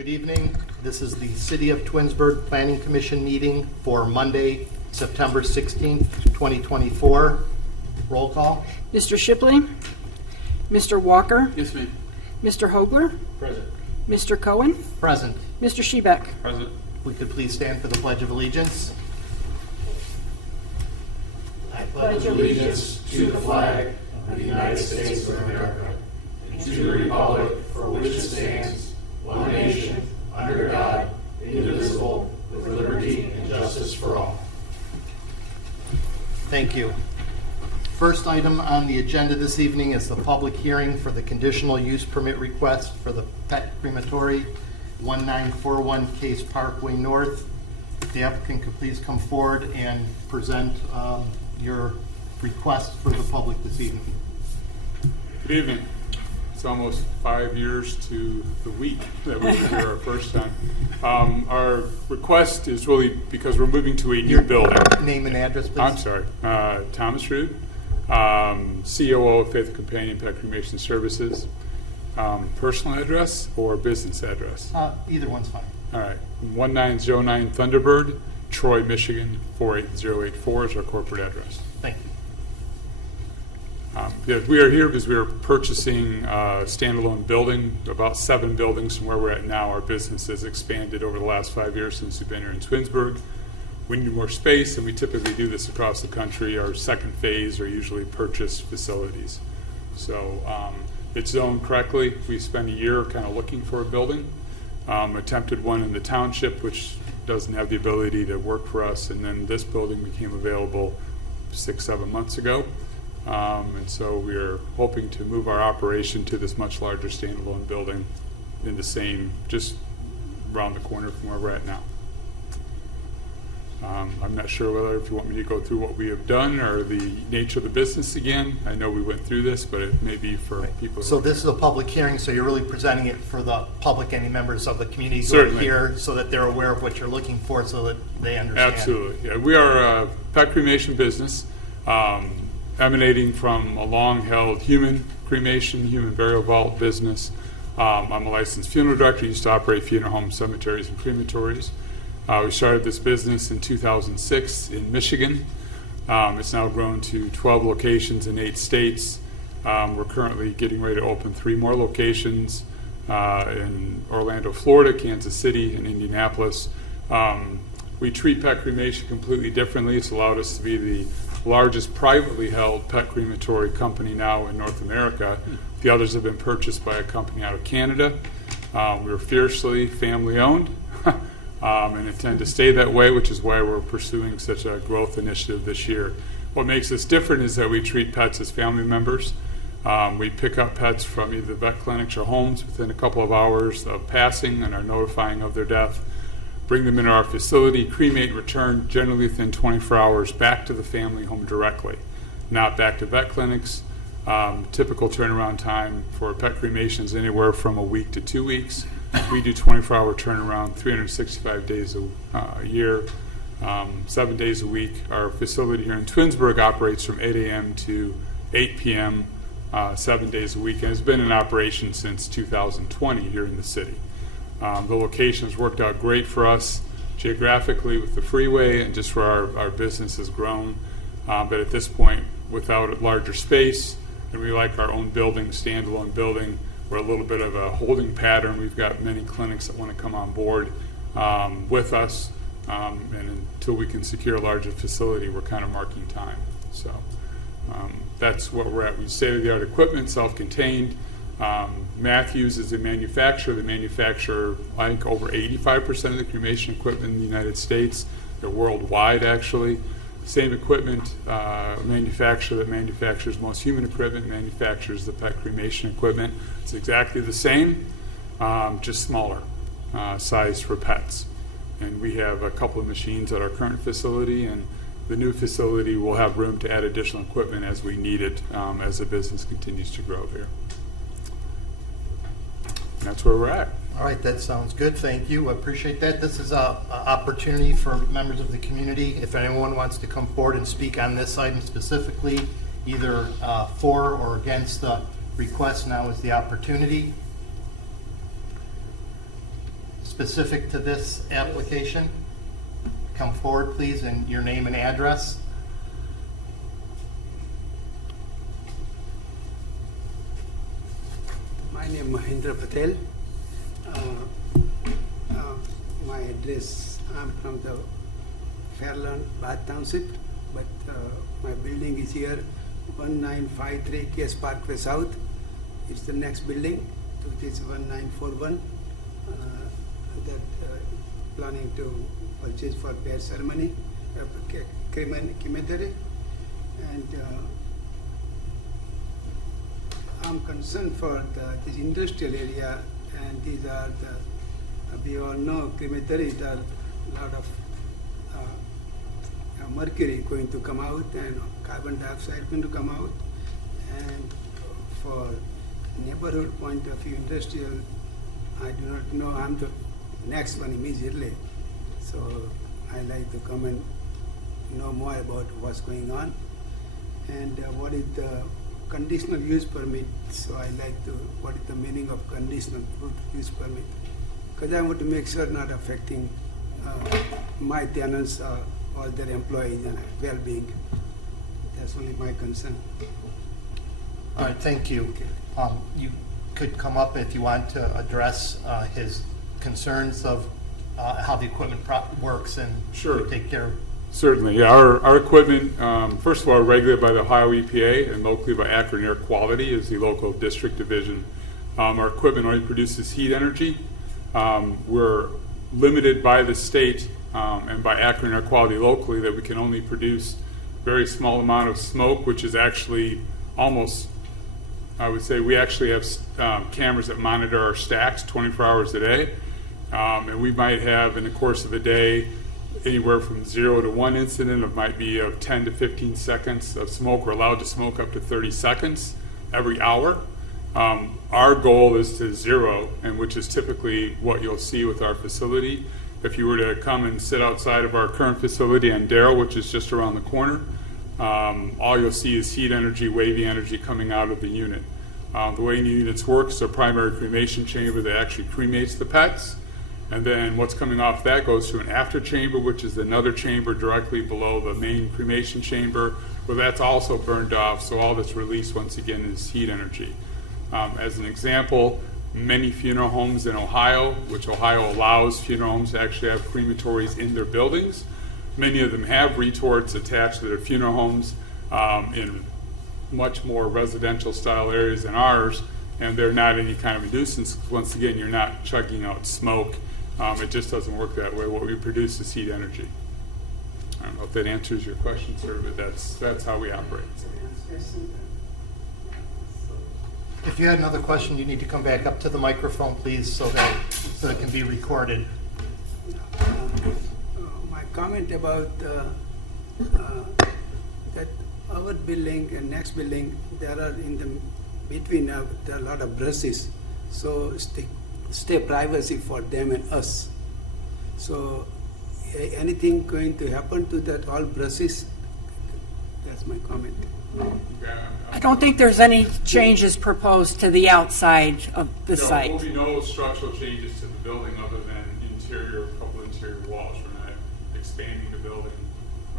Good evening. This is the City of Twinsburg Planning Commission meeting for Monday, September 16th, 2024. Roll call. Mr. Shipley? Mr. Walker? Yes, ma'am. Mr. Hogler? Present. Mr. Cohen? Present. Mr. Shebeck? Present. We could please stand for the Pledge of Allegiance. I pledge allegiance to the flag of the United States of America and to the republic for which it stands, one nation, under God, indivisible, with liberty and justice for all. Thank you. First item on the agenda this evening is the public hearing for the conditional use permit request for the pet crematory, 1941 Case Parkway North. The applicant could please come forward and present your request for the public this evening. Good evening. It's almost 5 years to the week that we were here our first time. Our request is really because we're moving to a new building. Name and address, please. I'm sorry. Thomas Rood, COO of Faith Companion Pet Cremation Services. Personal address or business address? Either one's fine. All right. 1909 Thunderbird, Troy, Michigan, 48084 is our corporate address. Thank you. We are here because we are purchasing a standalone building, about 7 buildings from where we're at now. Our business has expanded over the last 5 years since we've been here in Twinsburg. We need more space, and we typically do this across the country. Our second phase are usually purchased facilities. So it's zoned correctly. We spent a year kind of looking for a building, attempted one in the township, which doesn't have the ability to work for us, and then this building became available 6-7 months ago. And so we are hoping to move our operation to this much larger standalone building in the same, just around the corner from where we're at now. I'm not sure whether if you want me to go through what we have done or the nature of the business again. I know we went through this, but it may be for people. So this is a public hearing, so you're really presenting it for the public, any members of the community who Certainly. are here, so that they're aware of what you're looking for, so that they understand. Absolutely. Yeah, we are a pet cremation business emanating from a long-held human cremation, human burial vault business. I'm a licensed funeral director. Used to operate funeral homes, cemeteries, and crematories. We started this business in 2006 in Michigan. It's now grown to 12 locations in 8 states. We're currently getting ready to open 3 more locations in Orlando, Florida, Kansas City, and Indianapolis. We treat pet cremation completely differently. It's allowed us to be the largest privately held pet crematory company now in North America. The others have been purchased by a company out of Canada. We're fiercely family owned and intend to stay that way, which is why we're pursuing such a growth initiative this year. What makes us different is that we treat pets as family members. We pick up pets from either vet clinics or homes within a couple of hours of passing and are notifying of their death. Bring them into our facility, cremate, and return generally within 24 hours back to the family home directly, not back to vet clinics. Typical turnaround time for pet cremation is anywhere from a week to 2 weeks. We do 24-hour turnaround, 365 days a year, 7 days a week. Our facility here in Twinsburg operates from 8 a.m. to 8 p.m., 7 days a week, and has been in operation since 2020 here in the city. The location's worked out great for us geographically with the freeway and just where our business has grown. But at this point, without a larger space, and we like our own building, standalone building, we're a little bit of a holding pattern. We've got many clinics that want to come on board with us. And until we can secure a larger facility, we're kind of marking time. So that's what we're at. We state-of-the-art equipment, self-contained. Matthews is a manufacturer. They manufacture, I think, over 85% of the cremation equipment in the United States. They're worldwide, actually. Same equipment manufacturer that manufactures most human equipment manufactures the pet cremation equipment. It's exactly the same, just smaller size for pets. And we have a couple of machines at our current facility, and the new facility will have room to add additional equipment as we need it as the business continues to grow here. That's where we're at. All right, that sounds good. Thank you. I appreciate that. This is an opportunity for members of the community. If anyone wants to come forward and speak on this item specifically, either for or against the request, now is the opportunity. specific to this application? Come forward, please, and your name and address. My name is Mahindra Patel. My address, I'm from the Fairlawn, Bath Township, but my building is here, 1953 Case Parkway South. It's the next building, which is 1941. That planning to purchase for prayer ceremony, crematory, and I'm concerned for this industrial area, and these are we all know crematory, there are a lot of mercury going to come out and carbon dioxide going to come out. And for neighborhood point of view, industrial, I do not know, I'm the next one immediately. So I like to come and know more about what's going on. And what is the conditional use permit? So I like to, what is the meaning of conditional use permit? Because I want to make sure not affecting my tenants or their employees and well-being. That's only my concern. All right, thank you. You could come up if you want to address his concerns of how the equipment works and Sure. take care of. Certainly, yeah. Our equipment, first of all, regulated by the Ohio EPA and locally by Akron Air Quality is the local district division. Our equipment only produces heat energy. We're limited by the state and by Akron Air Quality locally that we can only produce very small amount of smoke, which is actually almost, I would say, we actually have cameras that monitor our stacks 24 hours a day. And we might have, in the course of a day, anywhere from 0 to 1 incident of might be of 10 to 15 seconds of smoke. We're allowed to smoke up to 30 seconds every hour. Our goal is to 0, and which is typically what you'll see with our facility. If you were to come and sit outside of our current facility on Darrow, which is just around the corner, all you'll see is heat energy, wavy energy coming out of the unit. The way the units work is a primary cremation chamber that actually cremates the pets. And then what's coming off that goes to an after chamber, which is another chamber directly below the main cremation chamber, where that's also burned off. So all that's released, once again, is heat energy. As an example, many funeral homes in Ohio, which Ohio allows funeral homes to actually have crematories in their buildings. Many of them have retorts attached to their funeral homes in much more residential style areas than ours, and they're not any kind of a nuisance. Once again, you're not chugging out smoke. It just doesn't work that way. What we produce is heat energy. I don't know if that answers your question, sir, but that's how we operate. If you had another question, you need to come back up to the microphone, please, so it can be recorded. My comment about that our building and next building, there are in the between there are a lot of brushes, so stay privacy for them and us. So anything going to happen to that all brushes? That's my comment. I don't think there's any changes proposed to the outside of the There site. will be no structural changes to the building other than a couple interior walls. We're not expanding the building.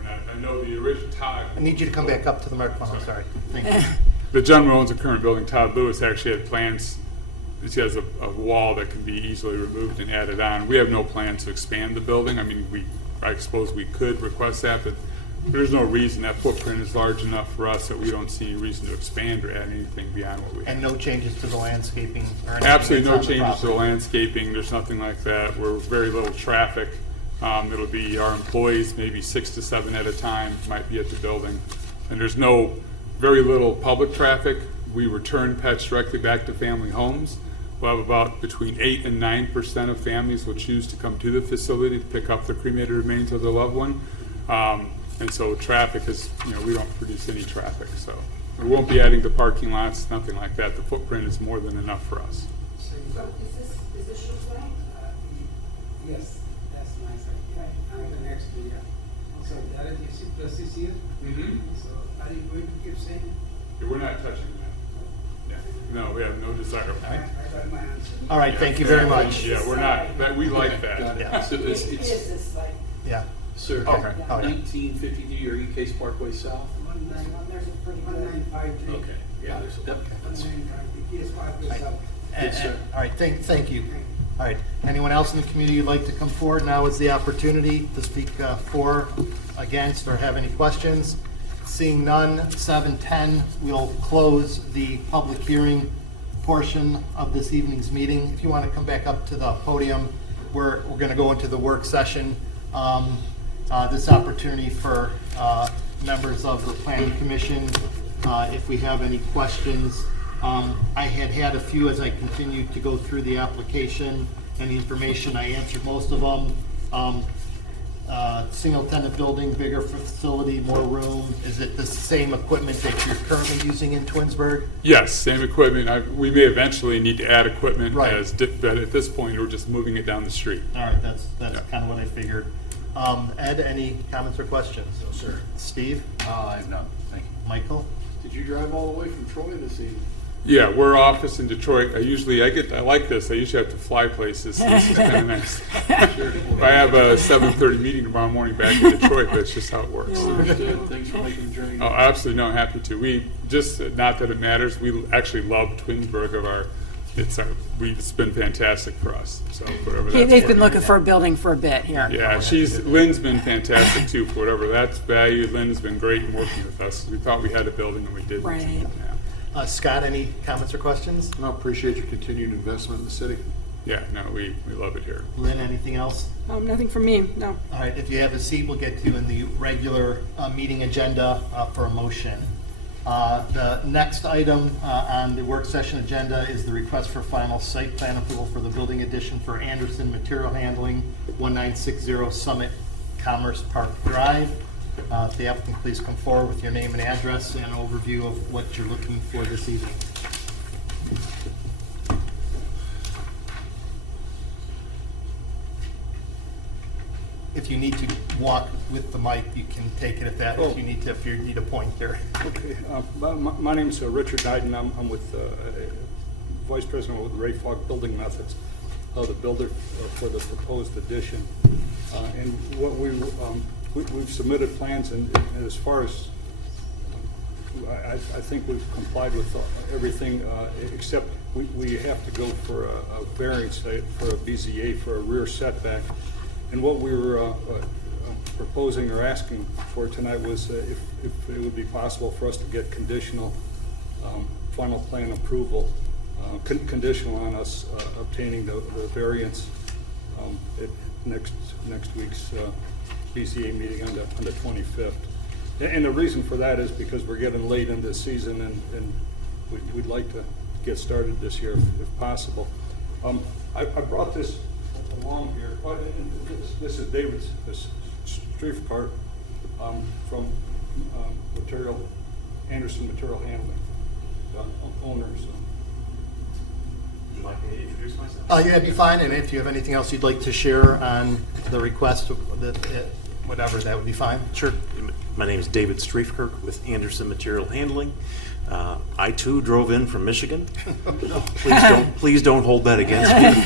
I know the original Todd. I need you to come back up to the microphone, I'm sorry. Thank you. The gentleman who owns the current building, Todd Lewis, actually had plans. He has a wall that can be easily removed and added on. We have no plans to expand the building. I mean, I suppose we could request that, but there's no reason. That footprint is large enough for us that we don't see any reason to expand or add anything beyond what we have. And no changes to the landscaping or anything? Absolutely no that's on the changes to the property? landscaping. There's nothing like that. We're very little traffic. It'll be our employees, maybe 6 to 7 at a time, might be at the building. And there's very little public traffic. We return pets directly back to family homes. We'll have about between 8 and 9% of families will choose to come to the facility to pick up the cremated remains of their loved one. And so traffic is, we don't produce any traffic. So we won't be adding to parking lots, nothing like that. The footprint is more than enough for us. So Is this your site? yes, that's my side. I'm the next area. So there is you see brushes here. Mm-hmm. So are you going to keep saying? We're not touching that. Yeah. No, we have no desire. I got my answer. All right, thank you very much. Yeah, we're not, we like that. Yeah. So It it's, is this way. Yeah. sir, Okay. Oh, yeah. 1952 or East Parkway South? There's a pretty good. 1953. Okay, yeah, there's, yep, that's, 1953, Case Parkway Right. South. Yes, sir. All right, thank you. All right, anyone else in the community who'd like to come forward? Now is the opportunity to speak for, against, or have any questions. Seeing none, 7:10, we'll close the public hearing portion of this evening's meeting. If you want to come back up to the podium, we're going to go into the work session. This opportunity for members of the planning commission, if we have any questions. I had a few as I continued to go through the application and the information. I answered most of them. Single-tenant building, bigger facility, more room. Is it the same equipment that you're currently using in Twinsburg? Yes, same equipment. We may eventually need to add equipment Right. but at this point, we're just moving it down the street. All right, that's Yeah. kind of what I figured. Ed, any comments or questions? no, sir. Steve? I have none, thank you. Michael? Did you drive all the way from Troy this evening? Yeah, we're office in Detroit. I like this. I usually have to fly places. So this is kind of nice. I have a 7:30 meeting tomorrow morning back in Detroit, but it's just how it works. Understood, thanks for making the journey. Oh, absolutely, no, happy to. We just, not that it matters, we actually love Twinsburg it's been fantastic for us, so whatever that's They've been worth. looking for a building for a bit here. Yeah, Lynn's been fantastic too, for whatever that's valued. Lynn's been great in working with us. We thought we had a building and we didn't. Right. Yeah. Scott, any comments or questions? I appreciate your continued investment in the city. Yeah, no, we love it here. Lynn, anything else? Nothing from me, no. All right, if you have a seat, we'll get to you in the regular meeting agenda for a motion. The next item on the work session agenda is the request for final site plan approval for the building addition for Anderson Material Handling, 1960 Summit Commerce Park Drive. If the applicant please come forward with your name and address and an overview of what you're looking for this evening. If you need to walk with the mic, you can take it if you need a pointer. Okay, my name is Richard Dyden. I'm with Vice President with Ray Fogg Building Methods, the builder for the proposed addition. And what we've submitted plans, and as far as I think we've complied with everything except we have to go for a variance for a BZA for a rear setback. And what we were proposing or asking for tonight was if it would be possible for us to get conditional final plan approval, conditional on us obtaining the variance at next week's BCA meeting on the 25th. And the reason for that is because we're getting late in the season and we'd like to get started this year if possible. I brought this along here. This is David Streifkart from Anderson Material Handling, the owners. Would you like me to introduce myself? Yeah, that'd be fine, and if you have anything else you'd like to share on the request, whatever, that would be fine. Sure. My name is David Streifkirk with Anderson Material Handling. I too drove in from Michigan. Please don't hold that against me.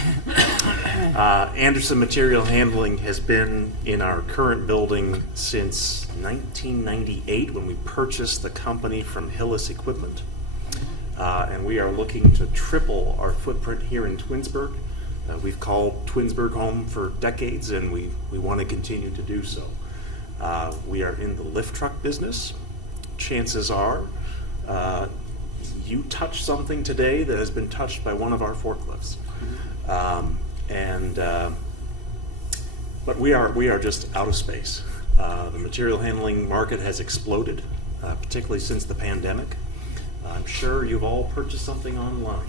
Anderson Material Handling has been in our current building since 1998 when we purchased the company from Hillis Equipment. And we are looking to triple our footprint here in Twinsburg. We've called Twinsburg home for decades, and we want to continue to do so. We are in the lift truck business. Chances are you touched something today that has been touched by one of our forklifts. But we are just out of space. The material handling market has exploded, particularly since the pandemic. I'm sure you've all purchased something online.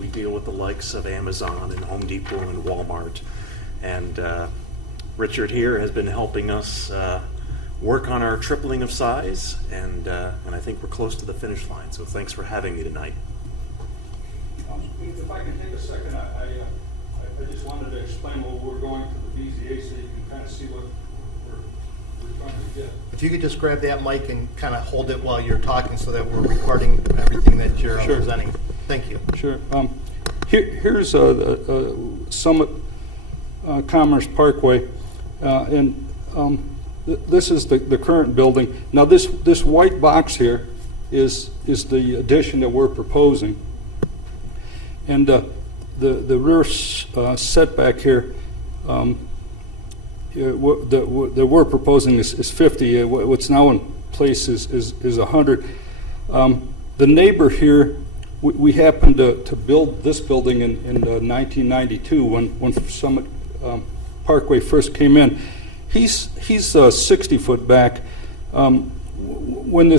We deal with the likes of Amazon and Home Depot and Walmart, and Richard here has been helping us work on our tripling of size, and I think we're close to the finish line. So thanks for having me tonight. If I can take a second, I just wanted to explain what we're going to the BZA so you can kind of see what we're trying to get. If you could just grab that mic and kind of hold it while you're talking so that we're recording everything that you're Sure. presenting. Thank you. Sure. Here's Summit Commerce Parkway, and this is the current building. Now, this white box here is the addition that we're proposing. And the rear setback here that we're proposing is 50. What's now in place is 100. The neighbor here, we happened to build this building in 1992 when Summit Parkway first came in. He's 60 foot back. When we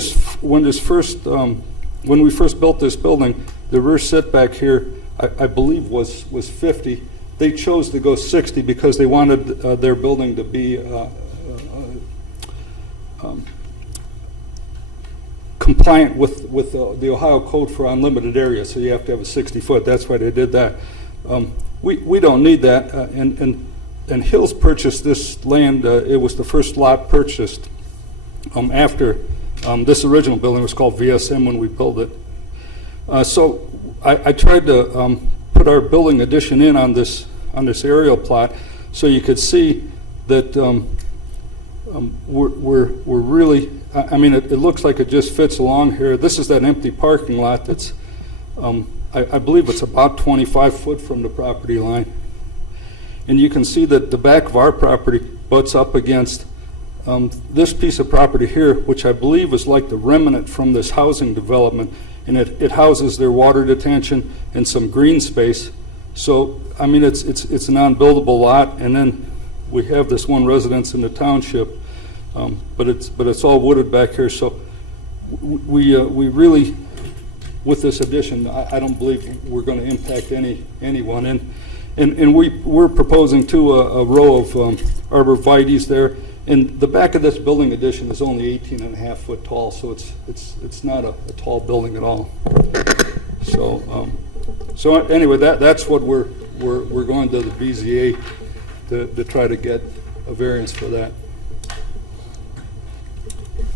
first built this building, the rear setback here, I believe, was 50. They chose to go 60 because they wanted their building to be compliant with the Ohio Code for unlimited area. So you have to have a 60 foot. That's why they did that. We don't need that. And Hills purchased this land. It was the first lot purchased after this original building was called VSM when we built it. So I tried to put our building addition in on this aerial plot so you could see that we're really, I mean, it looks like it just fits along here. This is that empty parking lot that's, I believe it's about 25 foot from the property line. And you can see that the back of our property butts up against this piece of property here, which I believe is like the remnant from this housing development. And it houses their water detention and some green space. So, I mean, it's a non-buildable lot, and then we have this one residence in the township, but it's all wooded back here. So, we really, with this addition, I don't believe we're going to impact anyone. And we're proposing too a row of arborvitaes there. And the back of this building addition is only 18 and a half foot tall, so it's not a tall building at all. So anyway, that's what we're going to the BZA to try to get a variance for that.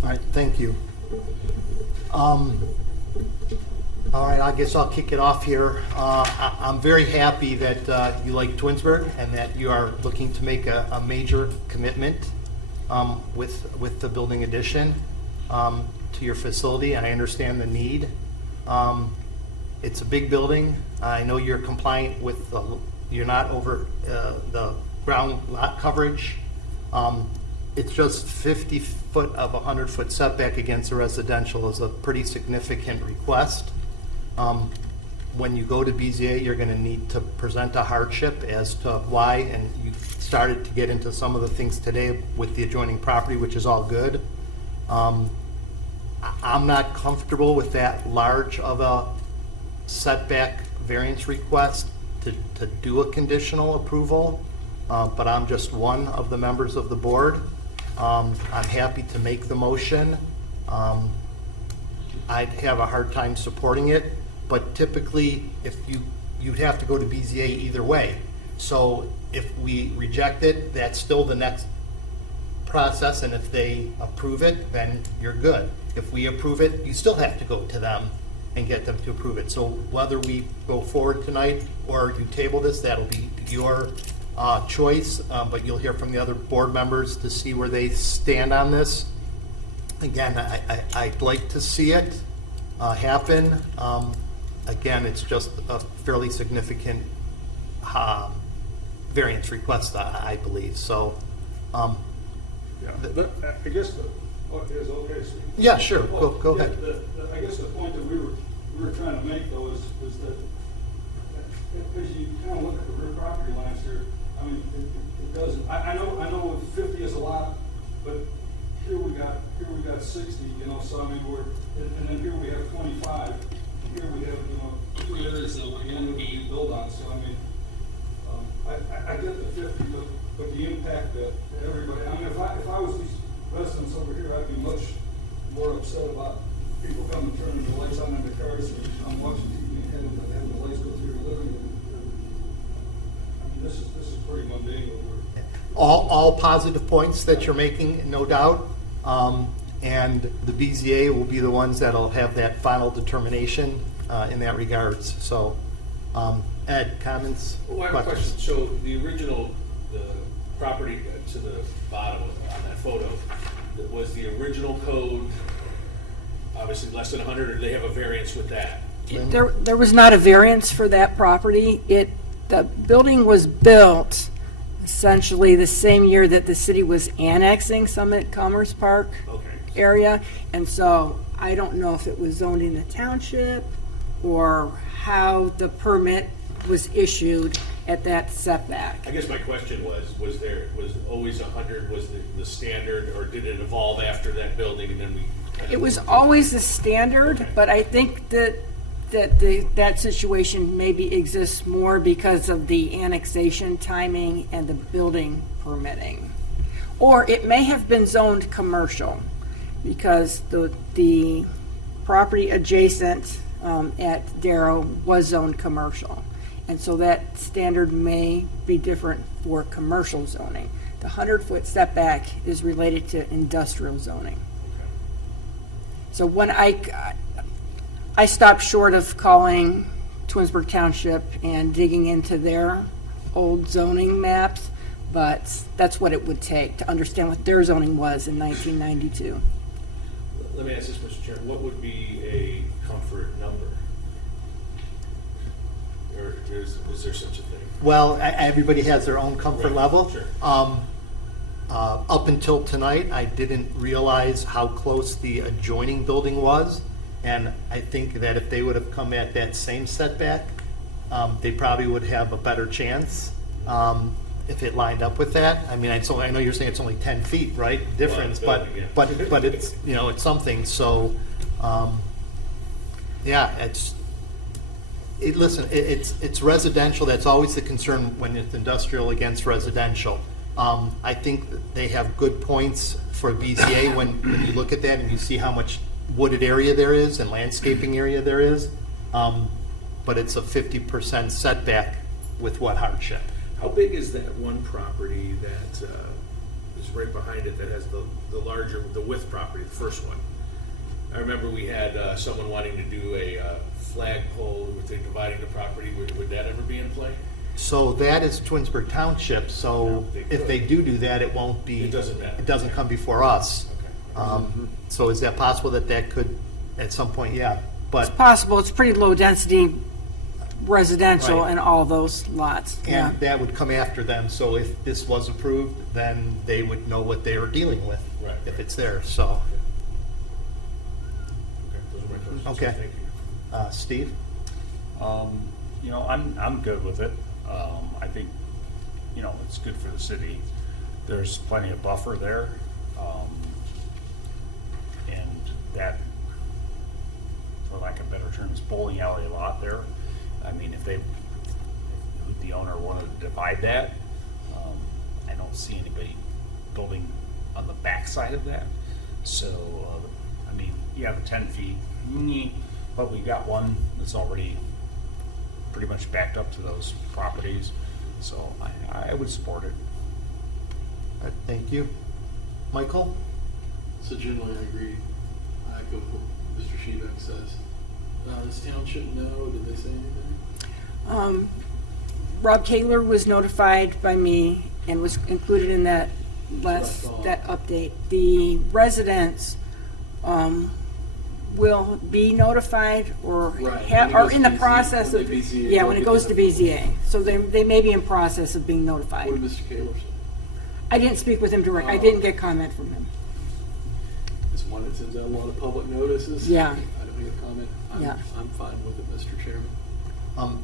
All right, thank you. All right, I guess I'll kick it off here. I'm very happy that you like Twinsburg and that you are looking to make a major commitment with the building addition to your facility. I understand the need. It's a big building. I know you're compliant with you're not over the ground lot coverage. It's just 50 foot of a 100 foot setback against a residential is a pretty significant request. When you go to BZA, you're going to need to present a hardship as to why, and you started to get into some of the things today with the adjoining property, which is all good. I'm not comfortable with that large of a setback variance request to do a conditional approval, but I'm just one of the members of the board. I'm happy to make the motion. I'd have a hard time supporting it, but typically if you'd have to go to BZA either way. So if we reject it, that's still the next process, and if they approve it, then you're good. If we approve it, you still have to go to them and get them to approve it. So whether we go forward tonight or you table this, that'll be your choice, but you'll hear from the other board members to see where they stand on this. Again, I'd like to see it happen. Again, it's just a fairly significant variance request, I believe. So, I guess is okay. So yeah, sure. Go ahead. I guess the point that we were trying to make though is that as you kind of look at the rear property lines here, I mean, it doesn't. I know 50 is a lot, but here we got 60. You know, so I mean and then here we have 25. And here we have 2 areas that we end up build on. So I mean, I get the 50, but the impact that everybody. I mean, if I was these residents over here, I'd be much more upset about people coming turning the lights on in their cars and I'm watching TV and having the lights go through your living room. I mean, this is pretty mundane over. All positive points that you're making, no doubt. And the BZA will be the ones that'll have that final determination in that regards. So Ed, comments? Well, I have a question. So the original, the property to the bottom on that photo, was the original code obviously less than 100, or do they have a variance with that? There was not a variance for that property. The building was built essentially the same year that the city was annexing Summit Commerce Park Okay. area. And so I don't know if it was zoned in the township or how the permit was issued at that setback. I guess my question was always 100 was the standard, or did it evolve after that building and then we? It was always the standard, Okay. but I think that that situation maybe exists more because of the annexation timing and the building permitting. Or it may have been zoned commercial because the property adjacent at Darrow was zoned commercial. And so that standard may be different for commercial zoning. The 100-foot setback is related to industrial zoning. So when I stopped short of calling Twinsburg Township and digging into their old zoning maps, but that's what it would take to understand what their zoning was in 1992. Let me ask this, Mr. Chairman. What would be a comfort number? Or is there such a thing? Well, everybody has their own comfort Right, level. sure. Up until tonight, I didn't realize how close the adjoining building was. And I think that if they would have come at that same setback, they probably would have a better chance if it lined up with that. I mean, I know you're saying it's only 10 feet, right, difference, Well, but yeah. but it's, it's something. So, yeah, listen, it's residential. That's always the concern when it's industrial against residential. I think that they have good points for BZA when you look at that and you see how much wooded area there is and landscaping area there is. But it's a 50% setback with what hardship? How big is that one property that is right behind it that has the larger, the width property, the first one? I remember we had someone wanting to do a flagpole with dividing the property. Would that ever be in play? So that is Twinsburg Township, so They if could. they do that, it won't be. It doesn't matter. It doesn't come before us. Okay. So is that possible that could, at some point, yeah, but. It's possible. It's pretty low density residential Right. in all those lots. Yeah. And that would come after them, so if this was approved, then they would know what they were dealing with. Right. If it's there, so. Okay, those are my questions. Okay. Thank you. Steve? I'm good with it. I think, it's good for the city. There's plenty of buffer there. And that, for lack of better terms, bowling alley lot there. I mean, if the owner wanted to divide that, I don't see anybody building on the backside of that. So, the 10 feet, but we got one that's already pretty much backed up to those properties. So I would support it. All right, thank you. Michael? So generally, I agree. I go with what Mr. Shebeck says. Does township know? Did they say anything? Rob Kaler was notified by me and was included in that that update. The residents will be notified or Right. have, When it are goes in the to BZA, process when of, the BZA yeah, will when it get goes to notified. BZA. So they may be in process of being notified. What did Mr. Kaler say? I didn't speak with him direct. I didn't get comment from him. It's one that sends out a lot of public notices. Yeah. I don't get a comment. Yeah. I'm fine with it, Mr. Chairman.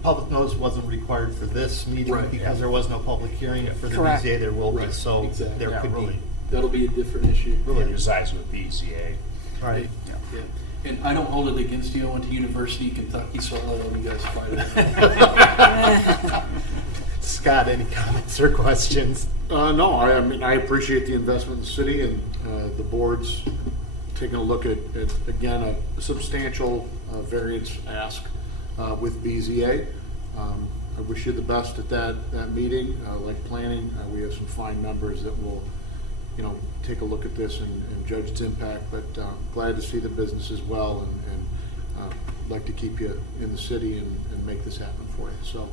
Public notice wasn't required for this meeting Right. because there was no public hearing. For the Correct. BZA, there will be, Right, so exactly. there Yeah, could be. really. That'll be a different issue. Really resides with BZA. All right. Yeah. And I don't hold it against you. I went to University of Kentucky, so I'll let you guys fight it. Scott, any comments or questions? No, I mean, I appreciate the investment in the city and the board's taking a look at again, a substantial variance ask with BZA. I wish you the best at that meeting. Like planning, we have some fine members that will, take a look at this and judge its impact, but glad to see the business as well and like to keep you in the city and make this happen for you. for you, so.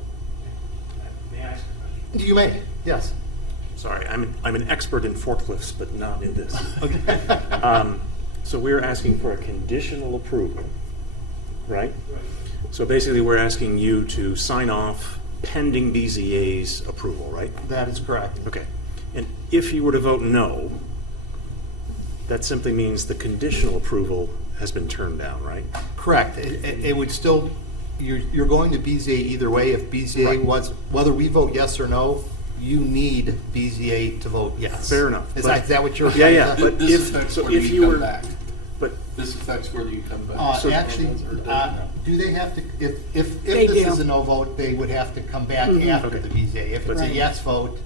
May I ask a question? You may, yes. Sorry, I'm an expert in forklifts, but not in this. So we're asking for a conditional approval, right? So basically, we're asking you to sign off pending BZA's approval, right? That is correct. Okay. And if you were to vote no, that simply means the conditional approval has been turned down, right? Correct. It would still, you're going to BZA either way. If BZA Right. was, whether we vote yes or no, you need BZA to vote yes. Fair enough. Is But- is that what you're? Yeah, yeah. But This if, affects so whether if you you come were, back. but This affects whether you come back. Actually, do they have to, if They this do. is a no vote, they would have to come back after Okay. the BZA. If it's a Right. yes vote,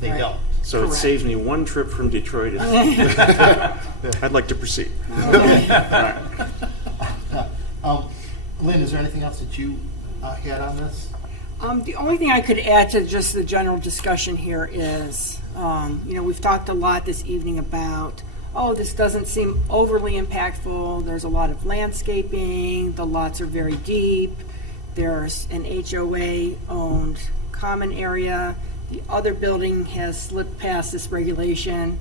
they Right. don't. so it Correct. saves me one trip from Detroit. I'd like to proceed. Lynn, is there anything else that you had on this? The only thing I could add to just the general discussion here is, we've talked a lot this evening about, this doesn't seem overly impactful. There's a lot of landscaping. The lots are very deep. There's an HOA-owned common area. The other building has slipped past this regulation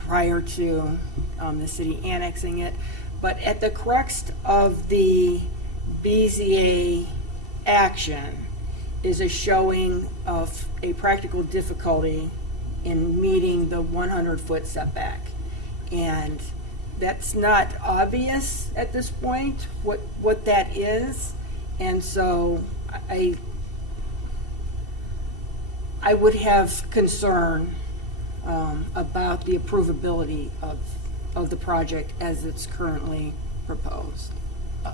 prior to the city annexing it. But at the crux of the BZA action is a showing of a practical difficulty in meeting the 100-foot setback. And that's not obvious at this point, what that is. And so I would have concern about the approvability of the project as it's currently proposed.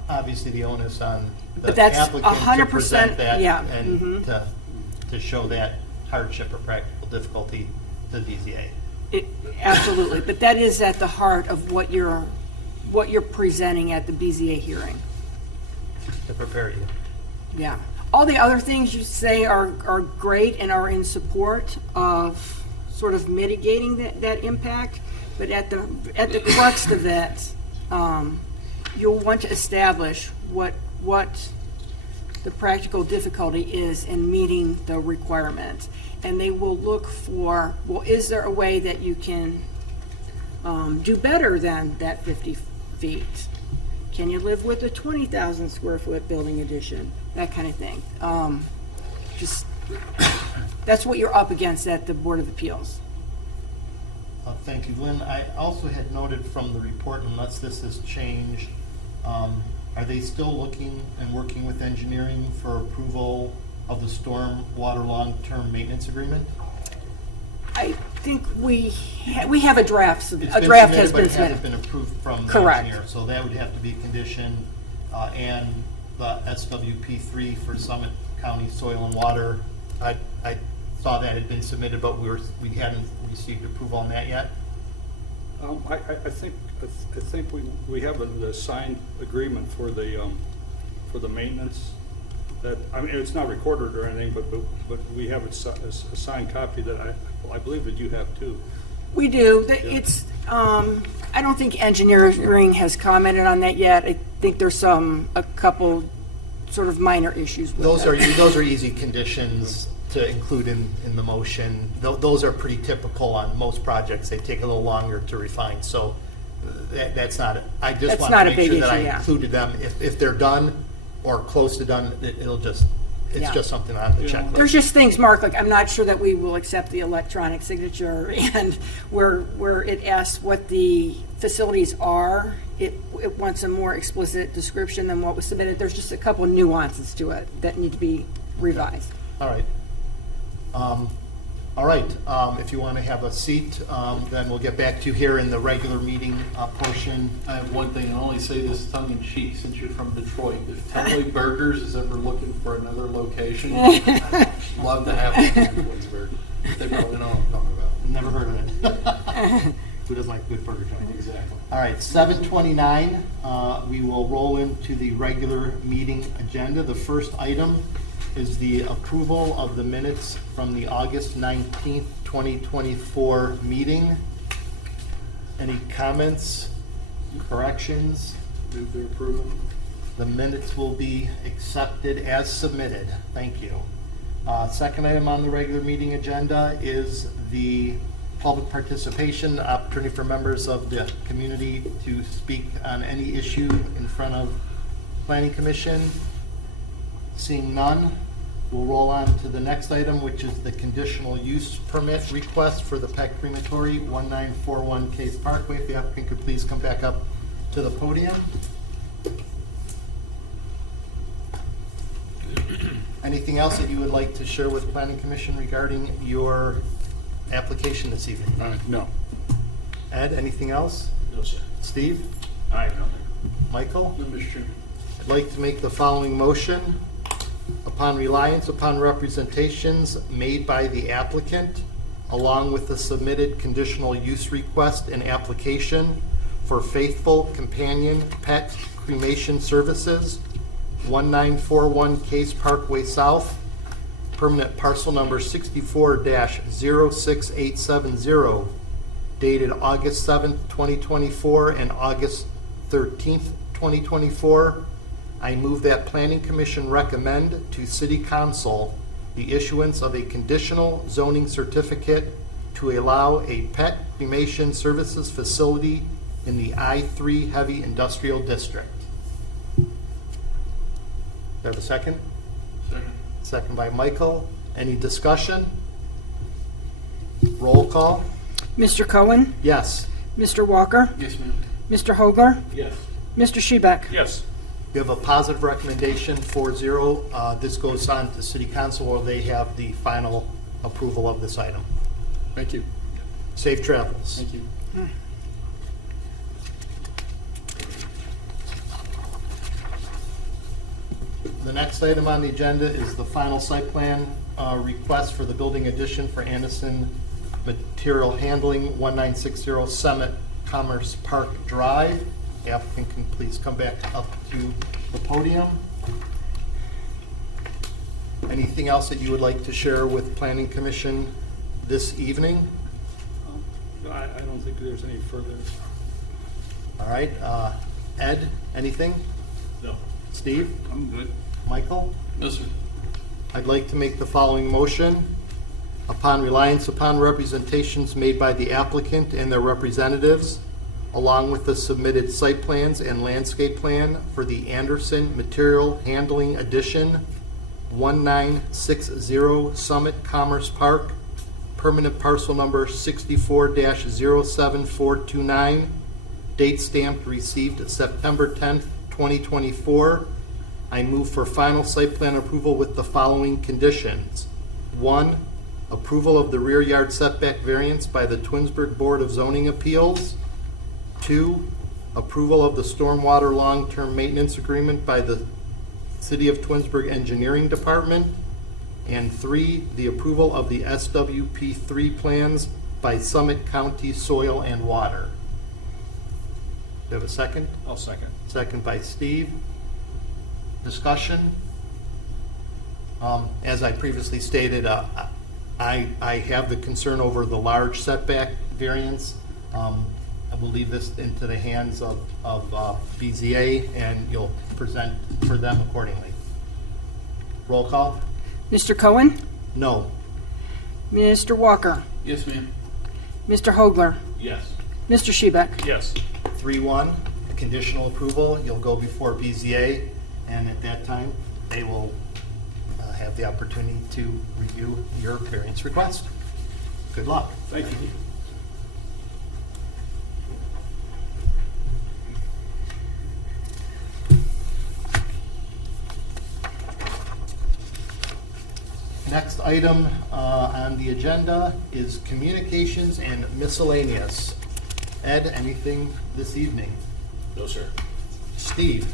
Obviously, the onus on the But that's applicant to 100%, present that yeah, and to show that hardship or practical difficulty to BZA. Absolutely, but that is at the heart of what you're presenting at the BZA hearing. To prepare you. Yeah. All the other things you say are great and are in support of sort of mitigating that impact, but at the crux of that, you'll want to establish what the practical difficulty is in meeting the requirements. And they will look for, is there a way that you can do better than that 50 feet? Can you live with a 20,000 square foot building addition? That kind of thing. That's what you're up against at the Board of Appeals. Thank you, Lynn. I also had noted from the report, unless this has changed, are they still looking and working with engineering for approval of the storm water long-term maintenance agreement? I think we have a draft. It's A draft has submitted, but been it hasn't submitted. been approved from the Correct. engineer. So that would have to be conditioned, and the SWP3 for Summit County Soil and Water. I saw that had been submitted, but we hadn't received approval on that yet. I think we have the signed agreement for the maintenance. That, I mean, it's not recorded or anything, but we have a signed copy that I believe that you have too. We do. It's, I don't think engineering has commented on that yet. I think there's a couple sort of minor issues with Those it. those are easy conditions to include in the motion. Those are pretty typical on most projects. They take a little longer to refine, so that's not, I just That's want not to a make big sure that I issue, yeah. included them. If they're done or close to done, it's Yeah. just something on the checklist. There's just things, Mark, like I'm not sure that we will accept the electronic signature, and where it asks what the facilities are, it wants a more explicit description than what was submitted. There's just a couple of nuances to it that need to be revised. All right. If you want to have a seat, then we'll get back to you here in the regular meeting portion. I have one thing, and I only say this tongue in cheek since you're from Detroit. If Tenley Burgers is ever looking for another location, love to have them in Twinsburg. They probably know what I'm talking about. Never heard of it. Who doesn't like good burger joint? Exactly. All right, 7:29, we will roll into the regular meeting agenda. The first item is the approval of the minutes from the August 19th, 2024 meeting. Any comments, corrections? Move their approval. The minutes will be accepted as submitted. Thank you. Second item on the regular meeting agenda is the public participation, opportunity for members of the community to speak on any issue in front of Planning Commission. Seeing none, we'll roll on to the next item, which is the conditional use permit request for the pet crematory, 1941 Case Parkway. If the applicant could please come back up to the podium. Anything else that you would like to share with Planning Commission regarding your application this evening? No. Ed, anything else? No, sir. Steve? I have nothing. Michael? No, Mr. Chairman. I'd like to make the following motion. Upon reliance upon representations made by the applicant, along with the submitted conditional use request and application for Faithful Companion Pet Cremation Services, 1941 Case Parkway South, permanent parcel number 64-06870, dated August 7th, 2024 and August 13th, 2024. I move that Planning Commission recommend to City Council the issuance of a conditional zoning certificate to allow a pet cremation services facility in the I-3 Heavy Industrial District. Do I have a second? Second. Second by Michael. Any discussion? Roll call. Mr. Cohen? Yes. Mr. Walker? Yes, ma'am. Mr. Hogler? Yes. Mr. Shebeck? Yes. You have a positive recommendation, 4-0. This goes on to City Council where they have the final approval of this item. Thank you. Safe travels. Thank you. The next item on the agenda is the final site plan request for the building addition for Anderson Material Handling, 1960 Summit Commerce Park Drive. The applicant can please come back up to the podium. Anything else that you would like to share with Planning Commission this evening? I don't think there's any further. All right, Ed, anything? No. Steve? I'm good. Michael? No, sir. I'd like to make the following motion. Upon reliance upon representations made by the applicant and their representatives, along with the submitted site plans and landscape plan for the Anderson Material Handling Addition, 1960 Summit Commerce Park, permanent parcel number 64-07429, date stamped received September 10th, 2024. I move for final site plan approval with the following conditions. 1, approval of the rear yard setback variance by the Twinsburg Board of Zoning Appeals. 2, approval of the stormwater long-term maintenance agreement by the City of Twinsburg Engineering Department. And 3, the approval of the SWP3 plans by Summit County Soil and Water. Do you have a second? I'll second. Second by Steve. Discussion? As I previously stated, I have the concern over the large setback variance. I will leave this into the hands of BZA, and you'll present for them accordingly. Roll call? Mr. Cohen? No. Mr. Walker? Yes, ma'am. Mr. Hogler? Yes. Mr. Shebeck? Yes. 3-1, conditional approval. You'll go before BZA, and at that time, they will have the opportunity to review your variance request. Good luck. Thank you. Next item on the agenda is communications and miscellaneous. Ed, anything this evening? No, sir. Steve?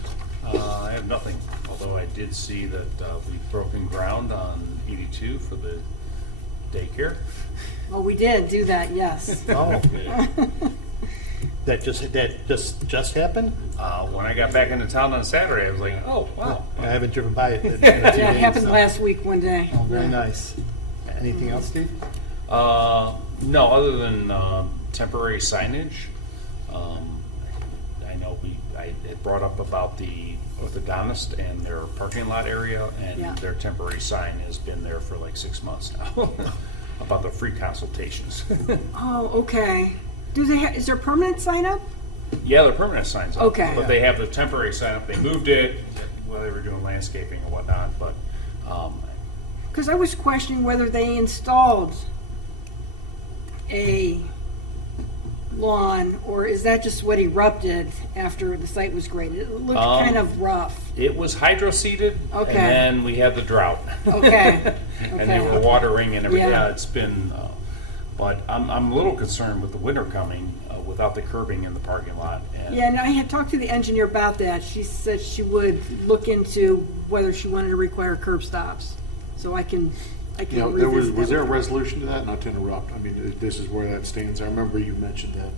I have nothing, although I did see that we've broken ground on 82 for the daycare. Well, we did do that, yes. Oh, that just happened? When I got back into town on Saturday, I was like, oh, wow. I haven't driven by it in a few Yeah, days, it happened so- last week, one day. Oh, very nice. Anything else, Steve? No, other than temporary signage. I know I had brought up about the orthodontist and their parking lot area, and Yeah. their temporary sign has been there for like 6 months now about the free consultations. Oh, okay. Do they is there permanent sign up? Yeah, the permanent signs up. Okay. But they have the temporary sign up. They moved it while they were doing landscaping and whatnot, but Because I was questioning whether they installed a lawn, or is that just what erupted after the site was graded? It looked kind of rough. it was hydro seeded, Okay. and then we had the drought. Okay. And then the watering and everything. Yeah. Yeah, it's been, but I'm a little concerned with the winter coming without the curbing in the parking lot. And Yeah, and I had talked to the engineer about that. She said she would look into whether she wanted to require curb stops. So I can You know, there was revisit there a that. resolution to that? Not to interrupt. I mean, this is where that stands. I remember you mentioned that.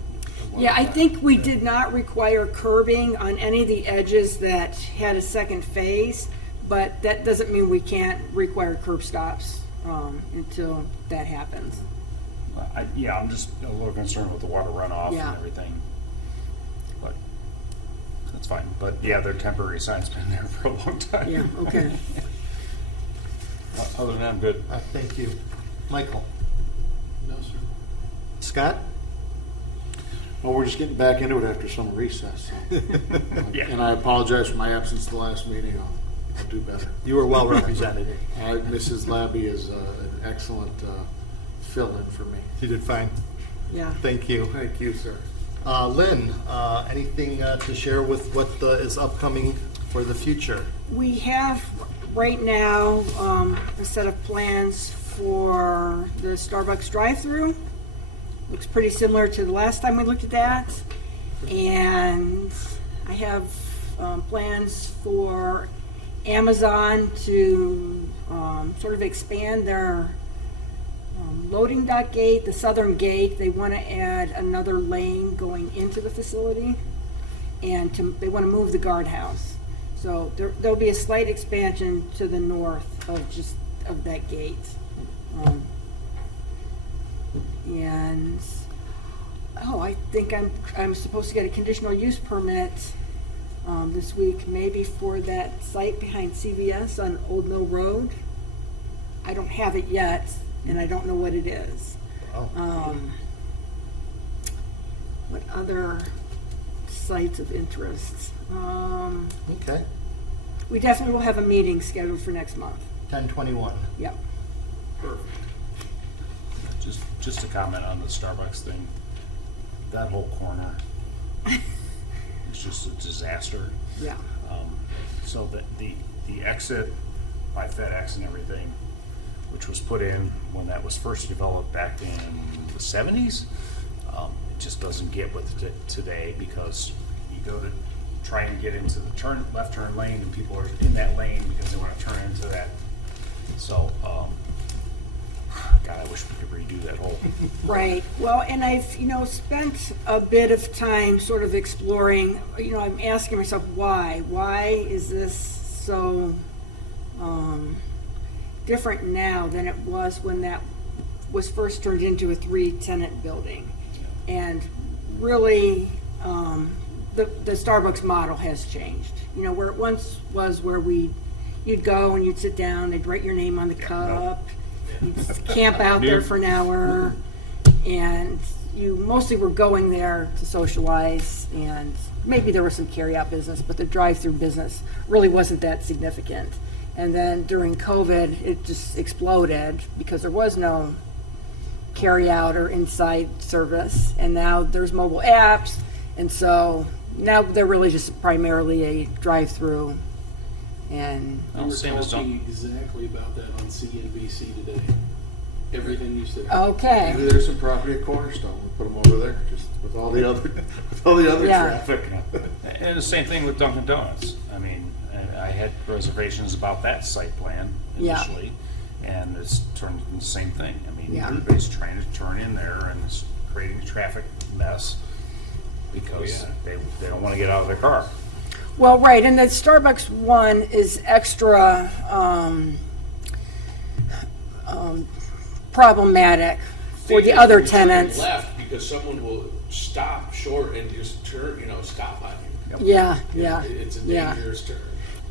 at one Yeah, I time. think we did not require curbing on any of the edges that had a second phase, but that doesn't mean we can't require curb stops until that happens. I'm just a little concerned with the water runoff Yeah. and everything. But that's fine. But yeah, their temporary sign's been there for a long time. Yeah, okay. Other than that, I'm good. Thank you. Michael? No, sir. Scott? Well, we're just getting back into it after summer recess. So. Yeah. And I apologize for my absence the last meeting. I'll do better. You were well represented. Mrs. Labby is an excellent fill-in for me. You did fine. Yeah. Thank you. Thank you, sir. Lynn, anything to share with what is upcoming for the future? We have right now a set of plans for the Starbucks drive-through. Looks pretty similar to the last time we looked at that. And I have plans for Amazon to sort of expand their loading dock gate, the southern gate. They want to add another lane going into the facility, and they want to move the guardhouse. So there'll be a slight expansion to the north of that gate. And I think I'm supposed to get a conditional use permit this week, maybe for that site behind CVS on Old Mill Road. I don't have it yet, and I don't know what it is. Oh. What other sites of interest? Okay. We definitely will have a meeting scheduled for next month. 1021. Yep. Just to comment on the Starbucks thing, that whole corner is just a disaster. Yeah. So that the exit by FedEx and everything, which was put in when that was first developed back in the 70s, it just doesn't get with it today, because you go to try and get into the left turn lane, and people are in that lane because they want to turn into that. So, God, I wish we could redo that whole. Right. Well, and I've, spent a bit of time sort of exploring, I'm asking myself why. Why is this so different now than it was when that was first turned into a 3-tenant building? And really, the Starbucks model has changed. Where it once was where you'd go and you'd sit down, they'd write your name on the cup, you'd camp out there for an hour, and you mostly were going there to socialize, and maybe there was some carry-out business, but the drive-through business really wasn't that significant. And then during COVID, it just exploded because there was no carry-out or inside service, and now there's mobile apps, and so now they're really just primarily a drive-through. And We were Same as talking exactly about that on CNBC today. Everything you said. okay, Maybe there's some property at Cornerstone. We'll put them over there, just with all the other Yeah. traffic. And the same thing with Dunkin' Donuts. I mean, I had reservations about that site plan Yeah. initially, and it's turned into the same thing. I mean, Yeah. everybody's trying to turn in there, and it's creating a traffic mess because they don't want to get out of their car. well, right, and the Starbucks one is extra problematic for the other tenants. Left because someone will stop short and just turn, stop on Yeah, yeah, It's a yeah. dangerous turn.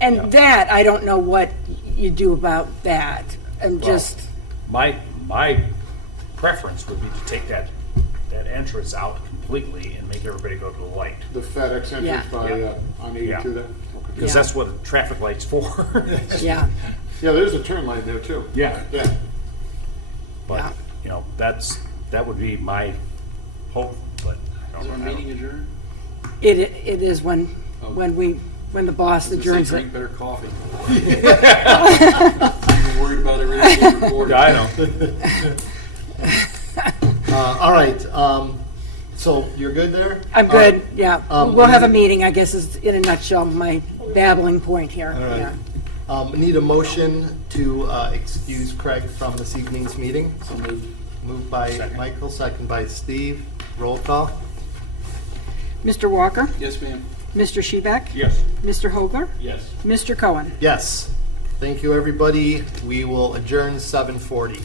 And that, I don't know what you do about that. I'm Well, just, My preference would be to take that entrance out completely and make everybody go to the light. The FedEx entrance Yeah. by, Yeah. on 82 Yeah. then? Okay. Because Yeah. that's what a traffic light's for. yeah, Yeah, there's a turn lane there too. Yeah. Yeah. Yeah. But, you know, that would be my hope, but I Is our don't know. meeting adjourned? it is when the boss adjourns it. Drink better coffee. You're worried about everything being recorded. I know. All right, so you're good there? I'm All right. good, yeah. Um, We'll have a meeting, I guess, is in a nutshell, my babbling point here, All right. yeah. Need a motion to excuse Craig from this evening's meeting. So moved by Michael, second by Steve. Roll call. Mr. Walker, Yes, ma'am. Mr. Shebeck, Yes. Mr. Hogler, Yes. Mr. Cohen. Yes. Thank you, everybody. We will adjourn 7:40.